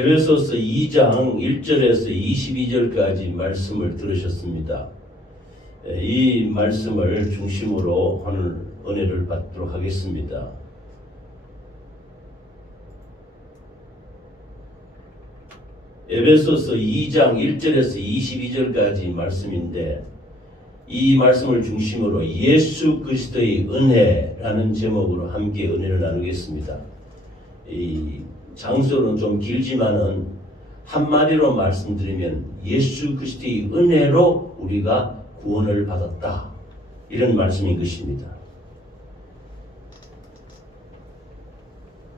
에베소서 2장 1절에서 22절까지 말씀을 들으셨습니다. 이 말씀을 중심으로 오늘 은혜를 받도록 하겠습니다. 에베소서 2장 1절에서 22절까지 말씀인데, 이 말씀을 중심으로 예수 그리스도의 은혜라는 제목으로 함께 은혜를 나누겠습니다. 이 장소는 좀 길지만은 한마디로 말씀드리면 예수 그리스도의 은혜로 우리가 구원을 받았다, 이런 말씀인 것입니다.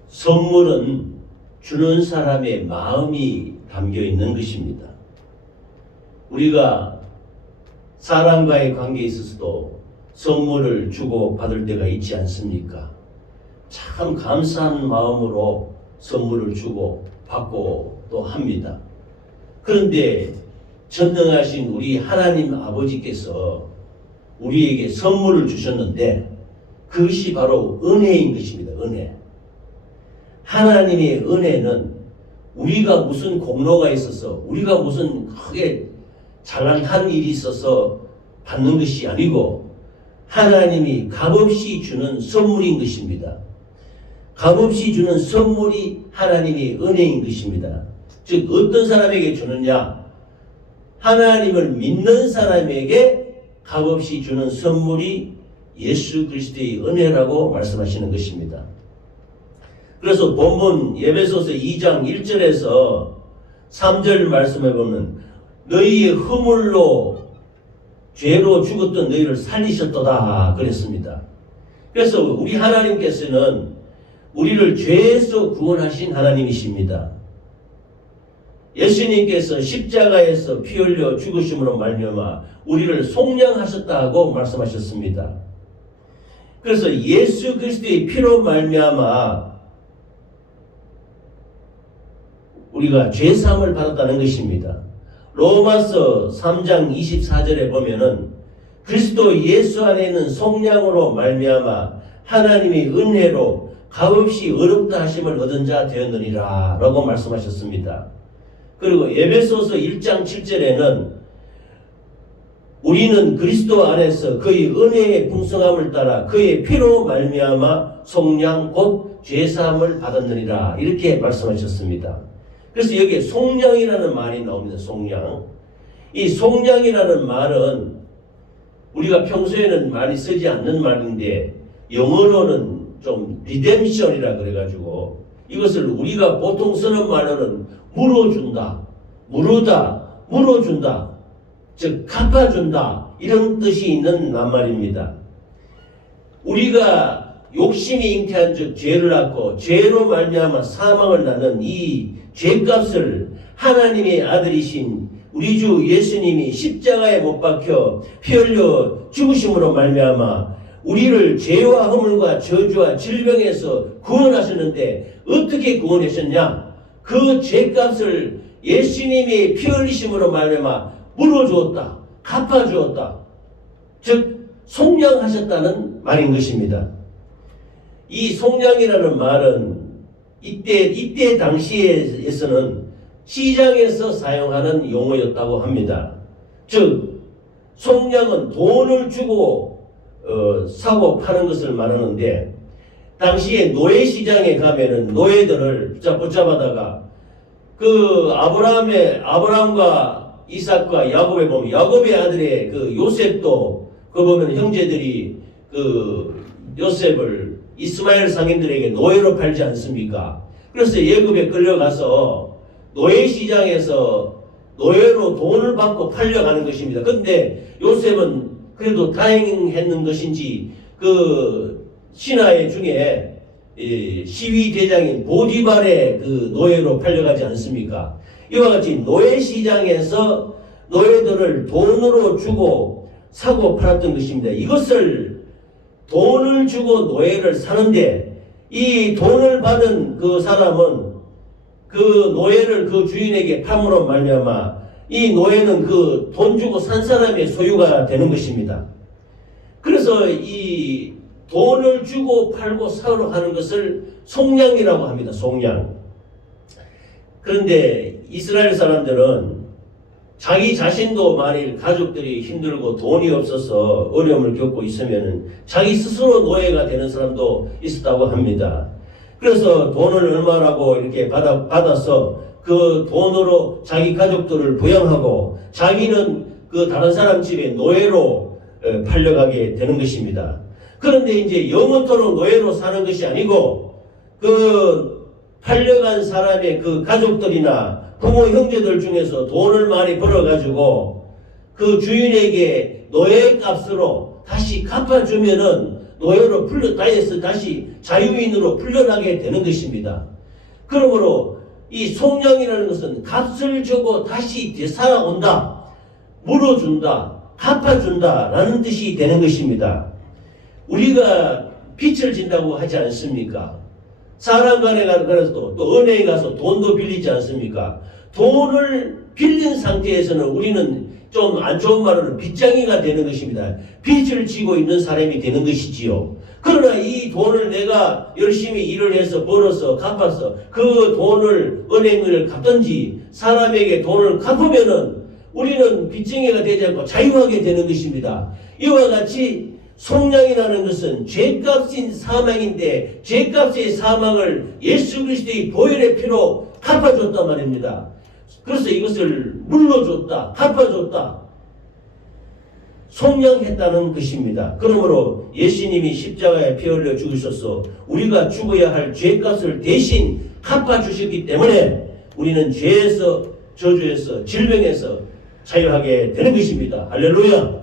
선물은 주는 사람의 마음이 담겨 있는 것입니다. 우리가 사람과의 관계에 있어서도 선물을 주고 받을 때가 있지 않습니까? 참 감사한 마음으로 선물을 주고 받고 또 합니다. 그런데 전능하신 우리 하나님 아버지께서 우리에게 선물을 주셨는데, 그것이 바로 은혜인 것입니다. 은혜. 하나님의 은혜는 우리가 무슨 공로가 있어서, 우리가 무슨 크게 잘난 일이 있어서 받는 것이 아니고, 하나님이 값없이 주는 선물인 것입니다. 값없이 주는 선물이 하나님의 은혜인 것입니다. 즉, 어떤 사람에게 주느냐? 하나님을 믿는 사람에게 값없이 주는 선물이 예수 그리스도의 은혜라고 말씀하시는 것입니다. 그래서 본문 에베소서 2장 1절에서 3절 말씀해 보면, 너희의 허물로 죄로 죽었던 너희를 살리셨도다 그랬습니다. 그래서 우리 하나님께서는 우리를 죄에서 구원하신 하나님이십니다. 예수님께서 십자가에서 피 흘려 죽으심으로 말미암아 우리를 속량하셨다고 말씀하셨습니다. 그래서 예수 그리스도의 피로 말미암아 우리가 죄사함을 받았다는 것입니다. 로마서 3장 24절에 보면은 그리스도 예수 안에 있는 속량으로 말미암아 하나님의 은혜로 값없이 어렵다 하심을 얻은 자 되었느니라 라고 말씀하셨습니다. 그리고 에베소서 1장 7절에는 우리는 그리스도 안에서 그의 은혜의 풍성함을 따라 그의 피로 말미암아 속량 곧 죄사함을 받았느니라, 이렇게 말씀하셨습니다. 그래서 여기에 속량이라는 말이 나옵니다. 속량. 이 속량이라는 말은 우리가 평소에는 많이 쓰지 않는 말인데, 영어로는 좀 리뎀션이라 그래가지고 이것을 우리가 보통 쓰는 말로는 물어준다, 무르다, 물어준다, 즉 갚아준다, 이런 뜻이 있는 낱말입니다. 우리가 욕심이 잉태한 즉 죄를 낳고 죄로 말미암아 사망을 낳는 이 죄값을 하나님의 아들이신 우리 주 예수님이 십자가에 못 박혀 피 흘려 죽으심으로 말미암아 우리를 죄와 허물과 저주와 질병에서 구원하셨는데, 어떻게 구원하셨냐? 그 죄값을 예수님이 피 흘리심으로 말미암아 물어주었다, 갚아주었다, 즉 속량하셨다는 말인 것입니다. 이 속량이라는 말은 이때 당시에서는 시장에서 사용하는 용어였다고 합니다. 즉 속량은 돈을 주고 사고 파는 것을 말하는데, 당시에 노예시장에 가면은 노예들을 붙잡아다가 그 아브라함과 이삭과 야곱에 보면 야곱의 아들의 그 요셉도 그 보면 형제들이 그 요셉을 이스마엘 상인들에게 노예로 팔지 않습니까? 그래서 애굽에 끌려가서 노예시장에서 노예로 돈을 받고 팔려가는 것입니다. 그런데 요셉은 그래도 다행했는 것인지 그 신하의 중에 시위 대장인 보디발의 그 노예로 팔려가지 않습니까? 이와 같이 노예시장에서 노예들을 돈으로 주고 사고 팔았던 것입니다. 이것을 돈을 주고 노예를 사는데, 이 돈을 받은 그 사람은 그 노예를 그 주인에게 팜으로 말미암아 이 노예는 그 돈 주고 산 사람의 소유가 되는 것입니다. 그래서 이 돈을 주고 팔고 사러 하는 것을 속량이라고 합니다. 속량. 그런데 이스라엘 사람들은 자기 자신도 만일 가족들이 힘들고 돈이 없어서 어려움을 겪고 있으면 자기 스스로 노예가 되는 사람도 있었다고 합니다. 그래서 돈을 얼마라고 이렇게 받아서 그 돈으로 자기 가족들을 부양하고 자기는 그 다른 사람 집에 노예로 팔려가게 되는 것입니다. 그런데 이제 영원토록 노예로 사는 것이 아니고 그 팔려간 사람의 그 가족들이나 부모 형제들 중에서 돈을 많이 벌어가지고 그 주인에게 노예 값으로 다시 갚아주면은 노예로 다시 자유인으로 풀려나게 되는 것입니다. 그러므로 이 속량이라는 것은 값을 주고 다시 되살아온다, 물어준다, 갚아준다라는 뜻이 되는 것입니다. 우리가 빚을 진다고 하지 않습니까? 사람 간에 가서 또 은행에 가서 돈도 빌리지 않습니까? 돈을 빌린 상태에서는 우리는 좀 안 좋은 말로는 빚쟁이가 되는 것입니다. 빚을 지고 있는 사람이 되는 것이지요. 그러나 이 돈을 내가 열심히 일을 해서 벌어서 갚아서 그 돈을 은행을 갚든지 사람에게 돈을 갚으면은 우리는 빚쟁이가 되지 않고 자유하게 되는 것입니다. 이와 같이 속량이라는 것은 죄값인 사망인데 죄값의 사망을 예수 그리스도의 보혈의 피로 갚아줬단 말입니다. 그래서 이것을 물러줬다, 갚아줬다, 속량했다는 것입니다. 그러므로 예수님이 십자가에 피 흘려 죽으셔서 우리가 죽어야 할 죄값을 대신 갚아주셨기 때문에 우리는 죄에서, 저주에서, 질병에서 자유하게 되는 것입니다. 할렐루야!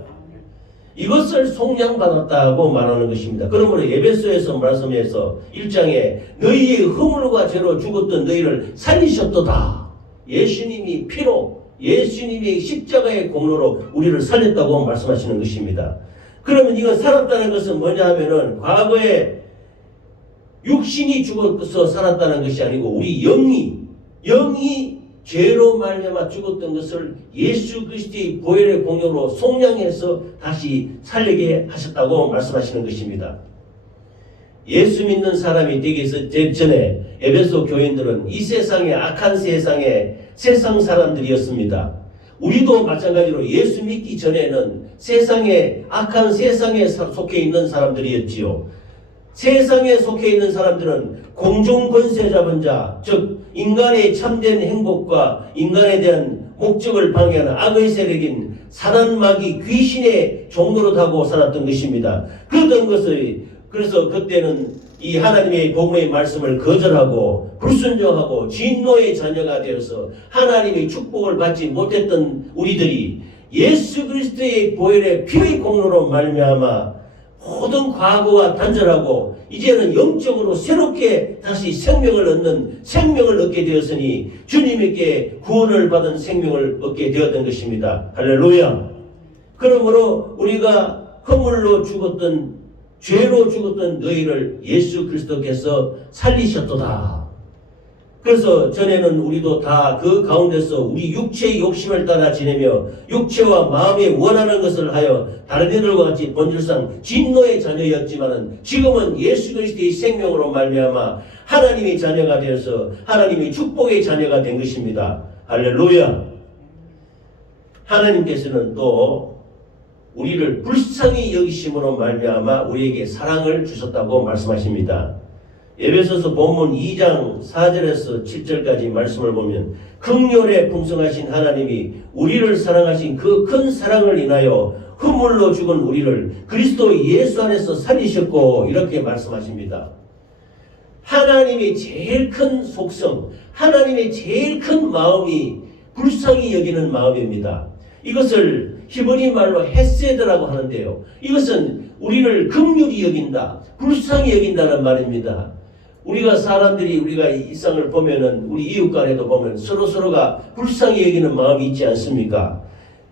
이것을 속량받았다고 말하는 것입니다. 그러므로 에베소에서 말씀해서 1장에 너희의 허물과 죄로 죽었던 너희를 살리셨도다. 예수님이 피로, 예수님이 십자가의 공로로 우리를 살렸다고 말씀하시는 것입니다. 그러면 이건 살았다는 것은 뭐냐 하면은 과거에 육신이 죽어서 살았다는 것이 아니고 우리 영이 죄로 말미암아 죽었던 것을 예수 그리스도의 보혈의 공로로 속량해서 다시 살리게 하셨다고 말씀하시는 것입니다. 예수 믿는 사람이 되기 전에 에베소 교인들은 이 세상의 악한 세상 사람들이었습니다. 우리도 마찬가지로 예수 믿기 전에는 악한 세상에 속해 있는 사람들이었지요. 세상에 속해 있는 사람들은 공중 권세 잡은 자, 즉 인간의 참된 행복과 인간에 대한 목적을 방해하는 악의 세력인 사단 마귀 귀신의 종로로 타고 살았던 것입니다. 그래서 그때는 이 하나님의 복음의 말씀을 거절하고 불순종하고 진노의 자녀가 되어서 하나님의 축복을 받지 못했던 우리들이 예수 그리스도의 보혈의 피의 공로로 말미암아 모든 과거와 단절하고 이제는 영적으로 새롭게 다시 생명을 얻게 되었으니 주님에게 구원을 받은 생명을 얻게 되었던 것입니다. 할렐루야. 그러므로 우리가 허물로 죽었던 죄로 죽었던 너희를 예수 그리스도께서 살리셨도다. 그래서 전에는 우리도 다 그 가운데서 우리 육체의 욕심을 따라 지내며 육체와 마음이 원하는 것을 하여 다른 이들과 같이 본질상 진노의 자녀였지만은 지금은 예수 그리스도의 생명으로 말미암아 하나님의 자녀가 되어서 하나님의 축복의 자녀가 된 것입니다. 할렐루야. 하나님께서는 또 우리를 불쌍히 여기심으로 말미암아 우리에게 사랑을 주셨다고 말씀하십니다. 에베소서 본문 2장 4절에서 7절까지 말씀을 보면 긍휼에 풍성하신 하나님이 우리를 사랑하신 그 큰 사랑을 인하여 허물로 죽은 우리를 그리스도 예수 안에서 살리셨고 이렇게 말씀하십니다. 하나님의 제일 큰 속성, 하나님의 제일 큰 마음이 불쌍히 여기는 마음입니다. 이것을 히브리 말로 헤세드라고 하는데요. 이것은 우리를 긍휼히 여긴다, 불쌍히 여긴다는 말입니다. 우리가 일상을 보면은 우리 이웃 간에도 보면 서로가 불쌍히 여기는 마음이 있지 않습니까?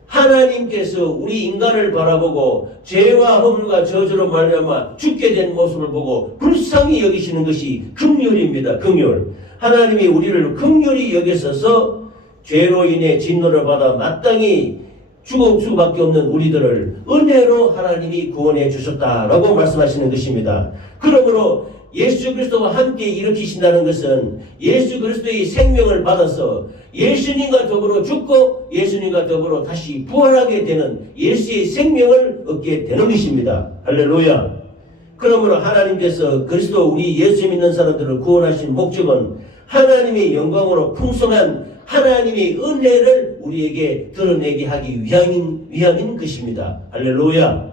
하나님께서 우리 인간을 바라보고 죄와 허물과 저주로 말미암아 죽게 된 모습을 보고 불쌍히 여기시는 것이 긍휼입니다. 긍휼. 하나님이 우리를 긍휼히 여기셔서 죄로 인해 진노를 받아 마땅히 죽을 수밖에 없는 우리들을 은혜로 하나님이 구원해 주셨다라고 말씀하시는 것입니다. 그러므로 예수 그리스도와 함께 일으키신다는 것은 예수 그리스도의 생명을 받아서 예수님과 더불어 죽고 예수님과 더불어 다시 부활하게 되는 예수의 생명을 얻게 되는 것입니다. 할렐루야. 그러므로 하나님께서 그리스도 우리 예수 믿는 사람들을 구원하신 목적은 하나님의 영광으로 풍성한 하나님의 은혜를 우리에게 드러내게 하기 위함인 것입니다. 할렐루야.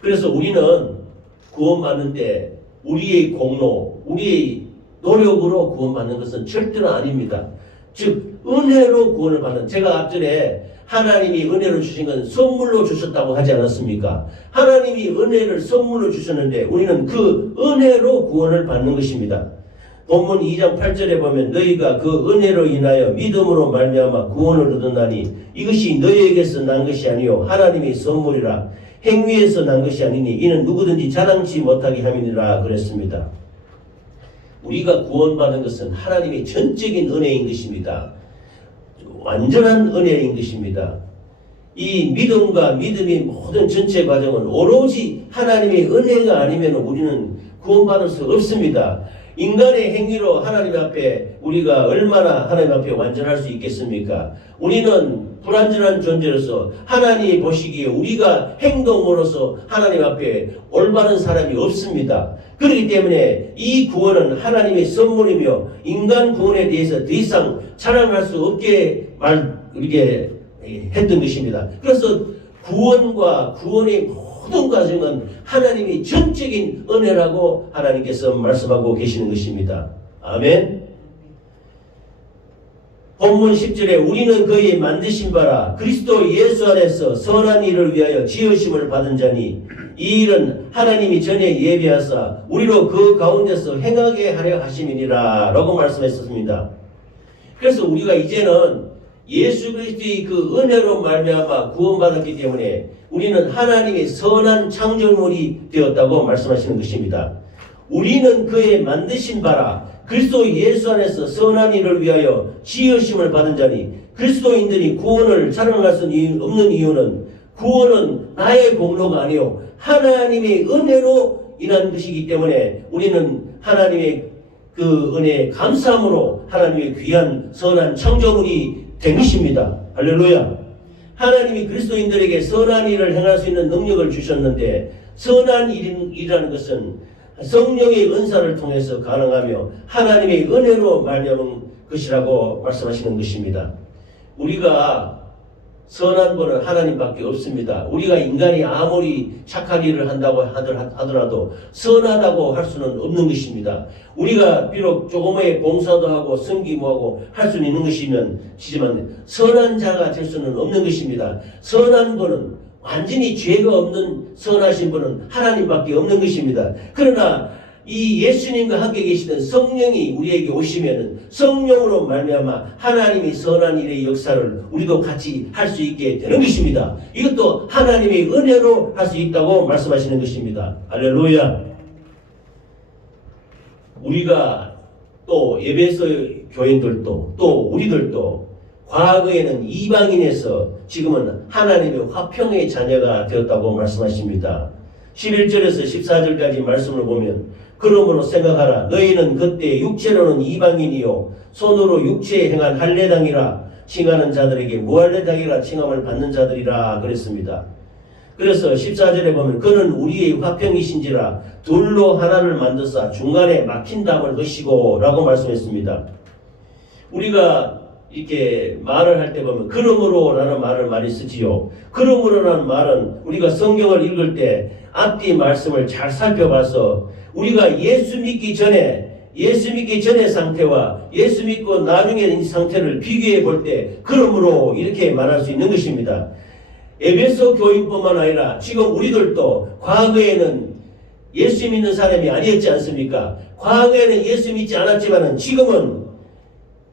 그래서 우리는 구원받는데 우리의 공로, 우리의 노력으로 구원받는 것은 절대로 아닙니다. 즉 은혜로 구원을 받는, 제가 앞전에 하나님이 은혜를 주신 건 선물로 주셨다고 하지 않았습니까? 하나님이 은혜를 선물로 주셨는데 우리는 그 은혜로 구원을 받는 것입니다. 본문 2장 8절에 보면 너희가 그 은혜로 인하여 믿음으로 말미암아 구원을 얻었나니 이것이 너희에게서 난 것이 아니요 하나님의 선물이라. 행위에서 난 것이 아니니 이는 누구든지 자랑치 못하게 함이니라 그랬습니다. 우리가 구원받은 것은 하나님의 전적인 은혜인 것입니다. 완전한 은혜인 것입니다. 이 믿음과 믿음의 모든 전체 과정은 오로지 하나님의 은혜가 아니면 우리는 구원받을 수 없습니다. 인간의 행위로 하나님 앞에 우리가 얼마나 하나님 앞에 완전할 수 있겠습니까? 우리는 불완전한 존재로서 하나님이 보시기에 우리가 행동으로서 하나님 앞에 올바른 사람이 없습니다. 그렇기 때문에 이 구원은 하나님의 선물이며 인간 구원에 대해서 더 이상 자랑할 수 없게 이렇게 했던 것입니다. 그래서 구원과 구원의 모든 과정은 하나님의 전적인 은혜라고 하나님께서 말씀하고 계시는 것입니다. 아멘. 본문 10절에 우리는 그의 만드신 바라 그리스도 예수 안에서 선한 일을 위하여 지으심을 받은 자니 이 일은 하나님이 전에 예비하사 우리로 그 가운데서 행하게 하려 하심이니라 라고 말씀했었습니다. 그래서 우리가 이제는 예수 그리스도의 그 은혜로 말미암아 구원받았기 때문에 우리는 하나님의 선한 창조물이 되었다고 말씀하시는 것입니다. 우리는 그의 만드신 바라 그리스도 예수 안에서 선한 일을 위하여 지으심을 받은 자니 그리스도인들이 구원을 자랑할 수 없는 이유는 구원은 나의 공로가 아니요 하나님의 은혜로 인한 것이기 때문에 우리는 하나님의 그 은혜에 감사함으로 하나님의 귀한 선한 창조물이 된 것입니다. 할렐루야. 하나님이 그리스도인들에게 선한 일을 행할 수 있는 능력을 주셨는데 선한 일이라는 것은 성령의 은사를 통해서 가능하며 하나님의 은혜로 말미암은 것이라고 말씀하시는 것입니다. 우리가 선한 분은 하나님밖에 없습니다. 우리가 인간이 아무리 착한 일을 한다고 하더라도 선하다고 할 수는 없는 것입니다. 우리가 비록 조금의 봉사도 하고 섬기도 하고 할 수는 있는 것이지만 선한 자가 될 수는 없는 것입니다. 선한 분은 완전히 죄가 없는 선하신 분은 하나님밖에 없는 것입니다. 그러나 이 예수님과 함께 계시던 성령이 우리에게 오시면은 성령으로 말미암아 하나님이 선한 일의 역사를 우리도 같이 할 수 있게 되는 것입니다. 이것도 하나님의 은혜로 할 수 있다고 말씀하시는 것입니다. 할렐루야. 우리가 또 에베소 교인들도 또 우리들도 과거에는 이방인에서 지금은 하나님의 화평의 자녀가 되었다고 말씀하십니다. 11절에서 14절까지 말씀을 보면 그러므로 생각하라. 너희는 그때 육체로는 이방인이요 손으로 육체에 행한 할례당이라 칭하는 자들에게 무할례당이라 칭함을 받는 자들이라 그랬습니다. 그래서 14절에 보면 그는 우리의 화평이신지라 둘로 하나를 만드사 중간에 막힌 담을 것이고 라고 말씀했습니다. 우리가 이렇게 말을 할 때 보면 그러므로라는 말을 많이 쓰지요. 그러므로라는 말은 우리가 성경을 읽을 때 앞뒤 말씀을 잘 살펴봐서 우리가 예수 믿기 전의 상태와 예수 믿고 나중에 상태를 비교해 볼 때 그러므로 이렇게 말할 수 있는 것입니다. 에베소 교인뿐만 아니라 지금 우리들도 과거에는 예수 믿는 사람이 아니었지 않습니까? 과거에는 예수 믿지 않았지만 지금은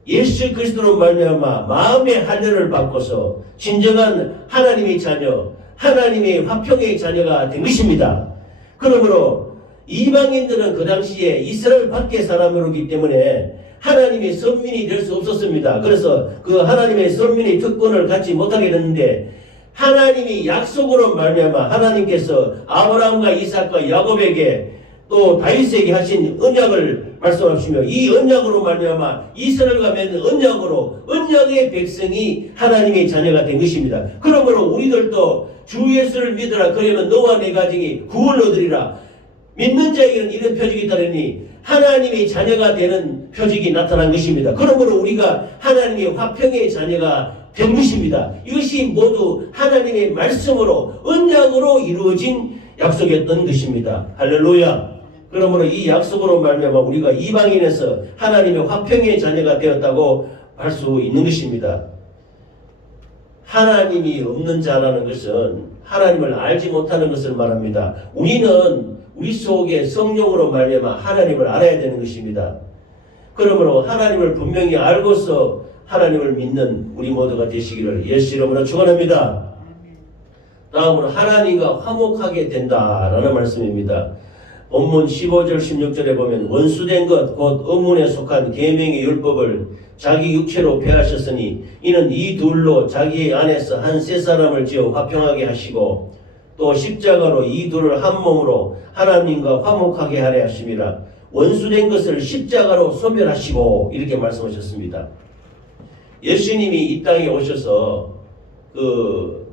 예수 그리스도로 말미암아 마음의 할례를 바꿔서 진정한 하나님의 자녀, 하나님의 화평의 자녀가 된 것입니다. 그러므로 이방인들은 그 당시에 이스라엘 밖의 사람이기 때문에 하나님의 선민이 될 수 없었습니다. 그래서 그 하나님의 선민의 특권을 갖지 못하게 됐는데 하나님이 약속으로 말미암아 하나님께서 아브라함과 이삭과 야곱에게 또 다윗에게 하신 언약을 말씀하시며 이 언약으로 말미암아 이스라엘과 맺은 언약으로 언약의 백성이 하나님의 자녀가 된 것입니다. 그러므로 우리들도 주 예수를 믿으라 그러면 너와 내 가정이 구원을 얻으리라. 믿는 자에게는 이런 표적이 따르니 하나님의 자녀가 되는 표적이 나타난 것입니다. 그러므로 우리가 하나님의 화평의 자녀가 된 것입니다. 이것이 모두 하나님의 말씀으로 언약으로 이루어진 약속이었던 것입니다. 할렐루야. 그러므로 이 약속으로 말미암아 우리가 이방인에서 하나님의 화평의 자녀가 되었다고 할 수 있는 것입니다. 하나님이 없는 자라는 것은 하나님을 알지 못하는 것을 말합니다. 우리는 우리 속에 성령으로 말미암아 하나님을 알아야 되는 것입니다. 그러므로 하나님을 분명히 알고서 하나님을 믿는 우리 모두가 되시기를 예수 이름으로 축원합니다. 다음으로 하나님과 화목하게 된다라는 말씀입니다. 본문 15절 16절에 보면 원수된 것 곧 의문에 속한 계명의 율법을 자기 육체로 폐하셨으니 이는 이 둘로 자기 안에서 한 세 사람을 지어 화평하게 하시고 또 십자가로 이 둘을 한 몸으로 하나님과 화목하게 하려 하심이라. 원수된 것을 십자가로 소멸하시고 이렇게 말씀하셨습니다. 예수님이 이 땅에 오셔서 그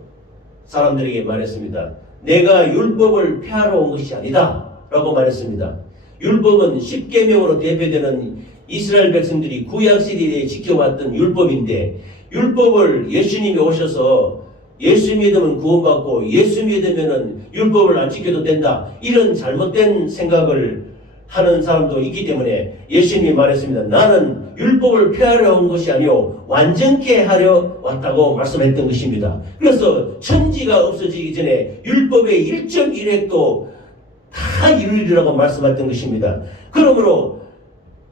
사람들에게 말했습니다. 내가 율법을 폐하러 온 것이 아니다 라고 말했습니다. 율법은 십계명으로 대표되는 이스라엘 백성들이 구약시대에 지켜왔던 율법인데 율법을 예수님이 오셔서 예수 믿으면 구원받고 예수 믿으면 율법을 안 지켜도 된다 이런 잘못된 생각을 하는 사람도 있기 때문에 예수님이 말했습니다. 나는 율법을 폐하려 온 것이 아니요 완전케 하려 왔다고 말씀했던 것입니다. 그래서 천지가 없어지기 전에 율법의 1.1획도 다 이루리라고 말씀했던 것입니다. 그러므로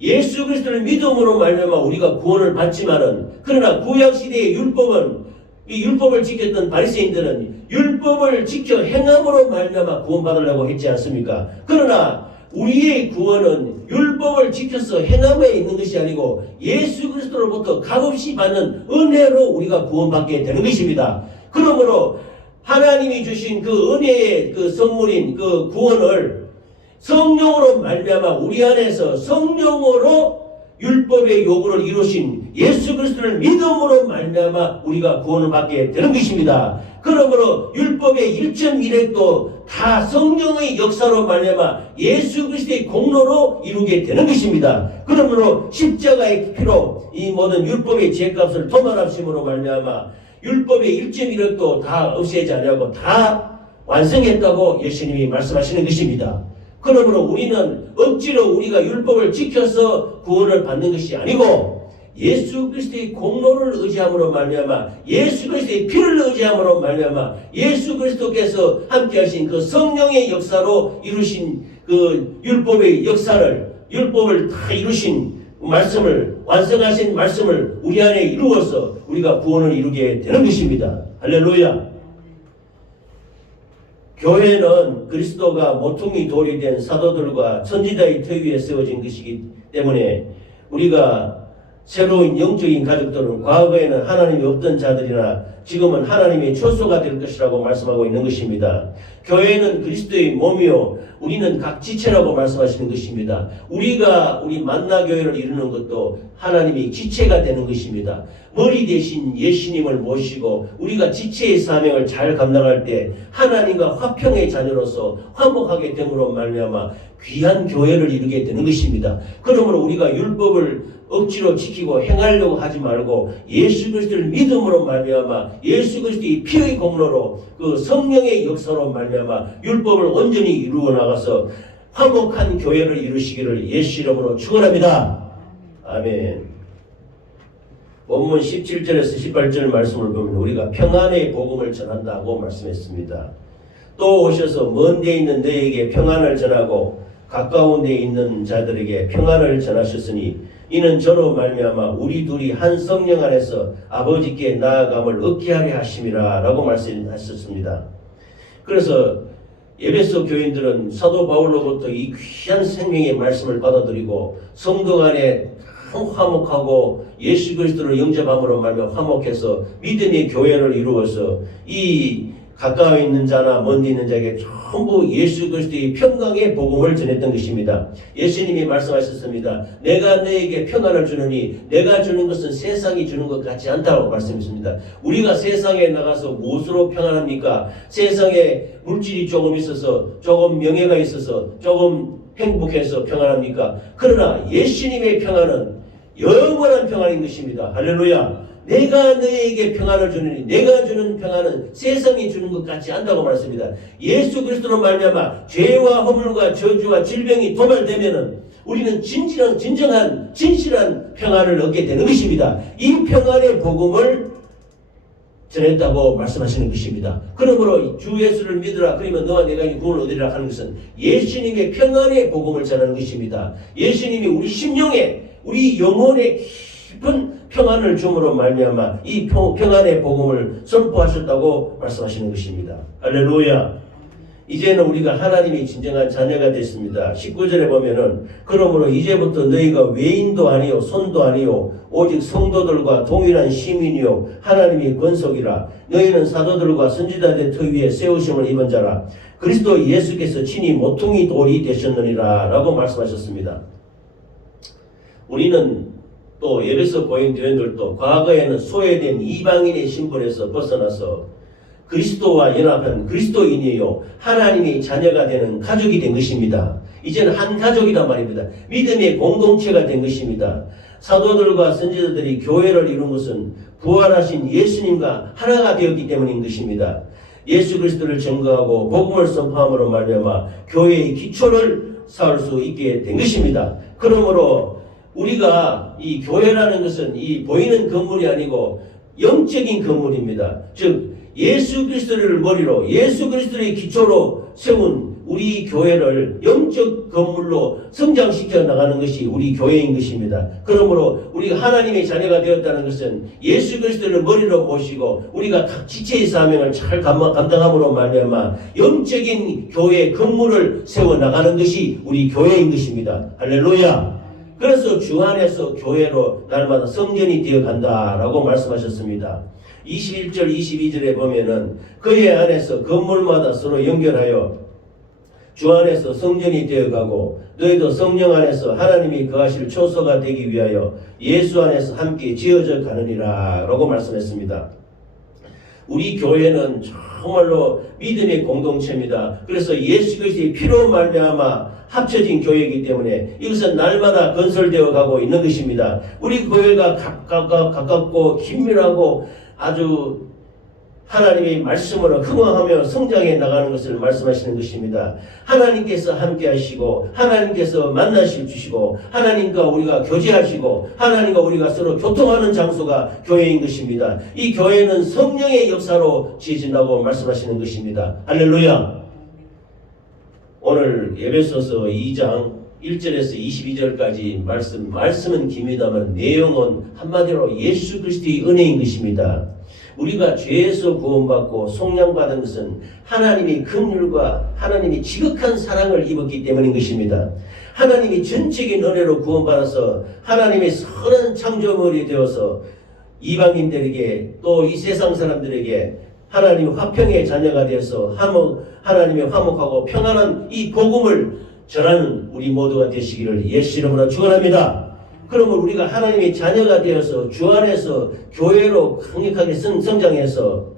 예수 그리스도를 믿음으로 말미암아 우리가 구원을 받지만은 그러나 구약 시대의 율법은 이 율법을 지켰던 바리새인들은 율법을 지켜 행함으로 말미암아 구원받으려고 했지 않습니까? 그러나 우리의 구원은 율법을 지켜서 행함에 있는 것이 아니고 예수 그리스도로부터 값없이 받는 은혜로 우리가 구원받게 되는 것입니다. 그러므로 하나님이 주신 그 은혜의 그 선물인 그 구원을 성령으로 말미암아 우리 안에서 성령으로 율법의 요구를 이루신 예수 그리스도를 믿음으로 말미암아 우리가 구원을 받게 되는 것입니다. 그러므로 율법의 1.1획도 다 성령의 역사로 말미암아 예수 그리스도의 공로로 이루게 되는 것입니다. 그러므로 십자가의 피로 이 모든 율법의 죄값을 도말하심으로 말미암아 율법의 1.1획도 다 없애지 아니하고 다 완성했다고 예수님이 말씀하시는 것입니다. 그러므로 우리는 억지로 우리가 율법을 지켜서 구원을 받는 것이 아니고 예수 그리스도의 공로를 의지함으로 말미암아 예수 그리스도의 피를 의지함으로 말미암아 예수 그리스도께서 함께하신 그 성령의 역사로 이루신 그 율법의 역사를 율법을 다 이루신 말씀을 완성하신 말씀을 우리 안에 이루어서 우리가 구원을 이루게 되는 것입니다. 할렐루야. 교회는 그리스도가 모퉁이 돌이 된 사도들과 선지자의 터 위에 세워진 것이기 때문에 우리가 새로운 영적인 가족들은 과거에는 하나님이 없던 자들이나 지금은 하나님의 초소가 될 것이라고 말씀하고 있는 것입니다. 교회는 그리스도의 몸이요 우리는 각 지체라고 말씀하시는 것입니다. 우리가 우리 만나교회를 이루는 것도 하나님의 지체가 되는 것입니다. 머리 대신 예수님을 모시고 우리가 지체의 사명을 잘 감당할 때 하나님과 화평의 자녀로서 화목하게 됨으로 말미암아 귀한 교회를 이루게 되는 것입니다. 그러므로 우리가 율법을 억지로 지키고 행하려고 하지 말고 예수 그리스도를 믿음으로 말미암아 예수 그리스도의 피의 공로로 그 성령의 역사로 말미암아 율법을 온전히 이루어 나가서 화목한 교회를 이루시기를 예수 이름으로 축원합니다. 아멘. 본문 17절에서 18절 말씀을 보면 우리가 평안의 복음을 전한다고 말씀했습니다. 또 오셔서 먼 데 있는 너에게 평안을 전하고 가까운 데 있는 자들에게 평안을 전하셨으니 이는 저로 말미암아 우리 둘이 한 성령 안에서 아버지께 나아감을 얻게 하려 하심이라 라고 말씀하셨습니다. 그래서 에베소 교인들은 사도 바울로부터 이 귀한 생명의 말씀을 받아들이고 성도 간에 화목하고 예수 그리스도를 영접함으로 말미암아 화목해서 믿음의 교회를 이루어서 이 가까워 있는 자나 먼데 있는 자에게 전부 예수 그리스도의 평강의 복음을 전했던 것입니다. 예수님이 말씀하셨습니다. 내가 너에게 평안을 주느니 내가 주는 것은 세상이 주는 것 같지 않다고 말씀했습니다. 우리가 세상에 나가서 무엇으로 평안합니까? 세상에 물질이 조금 있어서, 조금 명예가 있어서, 조금 행복해서 평안합니까? 그러나 예수님의 평안은 영원한 평안인 것입니다. 할렐루야. 내가 너에게 평안을 주느니 내가 주는 평안은 세상이 주는 것 같지 않다고 말했습니다. 예수 그리스도로 말미암아 죄와 허물과 저주와 질병이 도말되면은 우리는 진정한 진실한 평안을 얻게 되는 것입니다. 이 평안의 복음을 전했다고 말씀하시는 것입니다. 그러므로 주 예수를 믿으라 그러면 너와 내가 구원을 얻으리라 하는 것은 예수님의 평안의 복음을 전하는 것입니다. 예수님이 우리 심령에 우리 영혼에 깊은 평안을 줌으로 말미암아 이 평안의 복음을 선포하셨다고 말씀하시는 것입니다. 할렐루야. 이제는 우리가 하나님의 진정한 자녀가 됐습니다. 19절에 보면은 그러므로 이제부터 너희가 외인도 아니요 손도 아니요 오직 성도들과 동일한 시민이요 하나님의 권속이라. 너희는 사도들과 선지자들의 터 위에 세우심을 입은 자라. 그리스도 예수께서 친히 모퉁이 돌이 되셨느니라 라고 말씀하셨습니다. 우리는 또 에베소 교인 교인들도 과거에는 소외된 이방인의 신분에서 벗어나서 그리스도와 연합한 그리스도인이요 하나님의 자녀가 되는 가족이 된 것입니다. 이제는 한 가족이란 말입니다. 믿음의 공동체가 된 것입니다. 사도들과 선지자들이 교회를 이룬 것은 부활하신 예수님과 하나가 되었기 때문인 것입니다. 예수 그리스도를 증거하고 복음을 선포함으로 말미암아 교회의 기초를 쌓을 수 있게 된 것입니다. 그러므로 우리가 이 교회라는 것은 이 보이는 건물이 아니고 영적인 건물입니다. 즉 예수 그리스도를 머리로 예수 그리스도의 기초로 세운 우리 교회를 영적 건물로 성장시켜 나가는 것이 우리 교회인 것입니다. 그러므로 우리가 하나님의 자녀가 되었다는 것은 예수 그리스도를 머리로 모시고 우리가 각 지체의 사명을 잘 감당함으로 말미암아 영적인 교회 건물을 세워 나가는 것이 우리 교회인 것입니다. 할렐루야. 그래서 주 안에서 교회로 날마다 성전이 되어간다라고 말씀하셨습니다. 21절 22절에 보면은 그의 안에서 건물마다 서로 연결하여 주 안에서 성전이 되어가고 너희도 성령 안에서 하나님이 거하실 초소가 되기 위하여 예수 안에서 함께 지어져 가느니라 라고 말씀했습니다. 우리 교회는 정말로 믿음의 공동체입니다. 그래서 예수 그리스도의 피로 말미암아 합쳐진 교회이기 때문에 이것은 날마다 건설되어 가고 있는 것입니다. 우리 교회가 가깝고 긴밀하고 아주 하나님의 말씀으로 흥황하며 성장해 나가는 것을 말씀하시는 것입니다. 하나님께서 함께 하시고 하나님께서 만나실 주시고 하나님과 우리가 교제하시고 하나님과 우리가 서로 교통하는 장소가 교회인 것입니다. 이 교회는 성령의 역사로 지어진다고 말씀하시는 것입니다. 할렐루야. 오늘 에베소서 2장 1절에서 22절까지 말씀은 깁니다만 내용은 한마디로 예수 그리스도의 은혜인 것입니다. 우리가 죄에서 구원받고 속량받은 것은 하나님의 긍휼과 하나님의 지극한 사랑을 입었기 때문인 것입니다. 하나님이 전적인 은혜로 구원받아서 하나님의 선한 창조물이 되어서 이방인들에게 또 이 세상 사람들에게 하나님의 화평의 자녀가 되어서 하나님의 화목하고 평안한 이 복음을 전하는 우리 모두가 되시기를 예수 이름으로 축원합니다. 그러면 우리가 하나님의 자녀가 되어서 주 안에서 교회로 강력하게 성장해서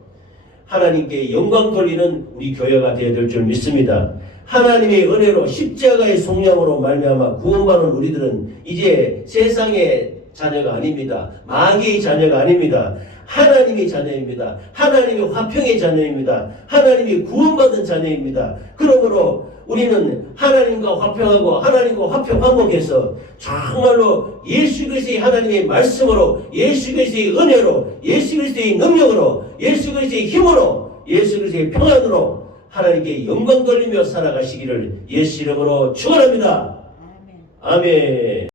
하나님께 영광 돌리는 우리 교회가 되어야 될 줄 믿습니다. 하나님의 은혜로 십자가의 속량으로 말미암아 구원받은 우리들은 이제 세상의 자녀가 아닙니다. 마귀의 자녀가 아닙니다. 하나님의 자녀입니다. 하나님의 화평의 자녀입니다. 하나님의 구원받은 자녀입니다. 그러므로 우리는 하나님과 화평하고 하나님과 화목해서 정말로 예수 그리스도의 하나님의 말씀으로 예수 그리스도의 은혜로 예수 그리스도의 능력으로 예수 그리스도의 힘으로 예수 그리스도의 평안으로 하나님께 영광 돌리며 살아가시기를 예수 이름으로 축원합니다. 아멘.